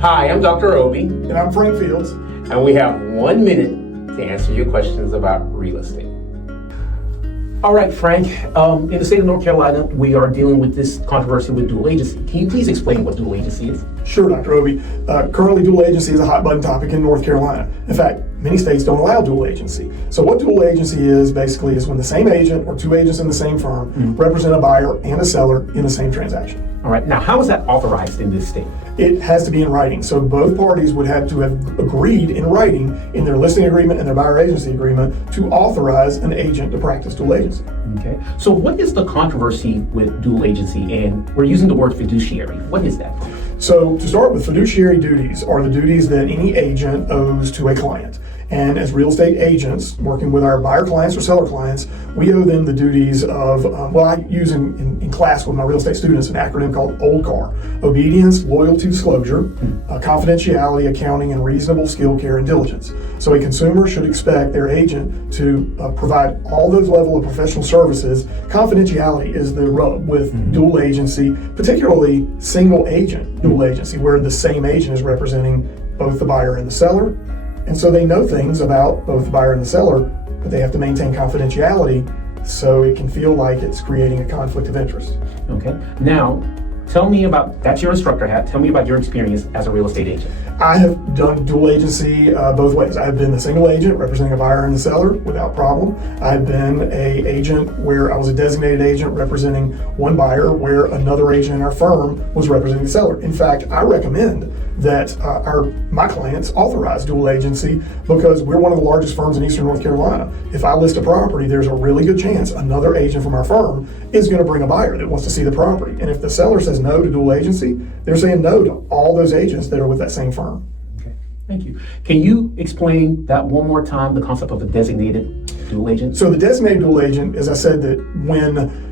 Hi, I'm Dr. Obi, And I'm Frank Fields. and we have 1 minute to answer your questions about real estate. All right, Frank, in the state of North Carolina, we are dealing with this controversy with dual agency. Can you please explain what dual agency is? Sure, Dr. Obi. Currently, dual agency is a hot button topic in North Carolina. In fact, many states don't allow dual agency. So what dual agency is basically is when the same agent or two agents in the same firm represent a buyer and a seller in the same transaction. All right, now how is that authorized in this state? It has to be in writing. So both parties would have to have agreed in writing in their listing agreement and their buyer agency agreement to authorize an agent to practice dual agency. Okay, so what is the controversy with dual agency? And we're using the word fiduciary. What is that? So to start with, fiduciary duties are the duties that any agent owes to a client. And as real estate agents, working with our buyer clients or seller clients, we owe them the duties of, I use in class with my real estate students an acronym called OLDCAR: obedience, loyalty, disclosure, confidentiality, accounting, and reasonable skill, care, and diligence. So a consumer should expect their agent to provide all those level of professional services. Confidentiality is the rub with dual agency, particularly single agent dual agency, where the same agent is representing both the buyer and the seller. And so they know things about both the buyer and the seller, but they have to maintain confidentiality so it can feel like it's creating a conflict of interest. Okay, now tell me about, that's your instructor hat, tell me about your experience as a real estate agent. I have done dual agency both ways. I have been the single agent representing a buyer and the seller without problem. I've been an agent where I was a designated agent representing one buyer where another agent in our firm was representing the seller. In fact, I recommend that my clients authorize dual agency because we're one of the largest firms in Eastern North Carolina. If I list a property, there's a really good chance another agent from our firm is going to bring a buyer that wants to see the property. And if the seller says no to dual agency, they're saying no to all those agents that are with that same firm. Okay, thank you. Can you explain that one more time, the concept of a designated dual agent? So the designated dual agent, as I said, that when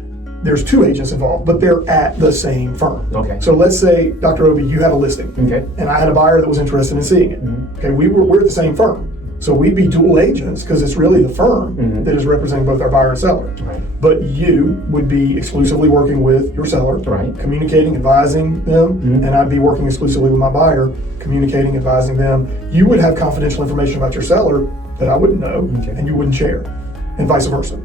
there's two agents involved, but they're at the same firm. Okay. So let's say, Dr. Obi, you had a listing, Okay. and I had a buyer that was interested in seeing it. Okay, we're at the same firm. So we'd be dual agents because it's really the firm that is representing both our buyer and seller. Right. But you would be exclusively working with your seller, Right. communicating, advising them, and I'd be working exclusively with my buyer, communicating, advising them. You would have confidential information about your seller that I wouldn't know, Okay. and you wouldn't share, and vice versa.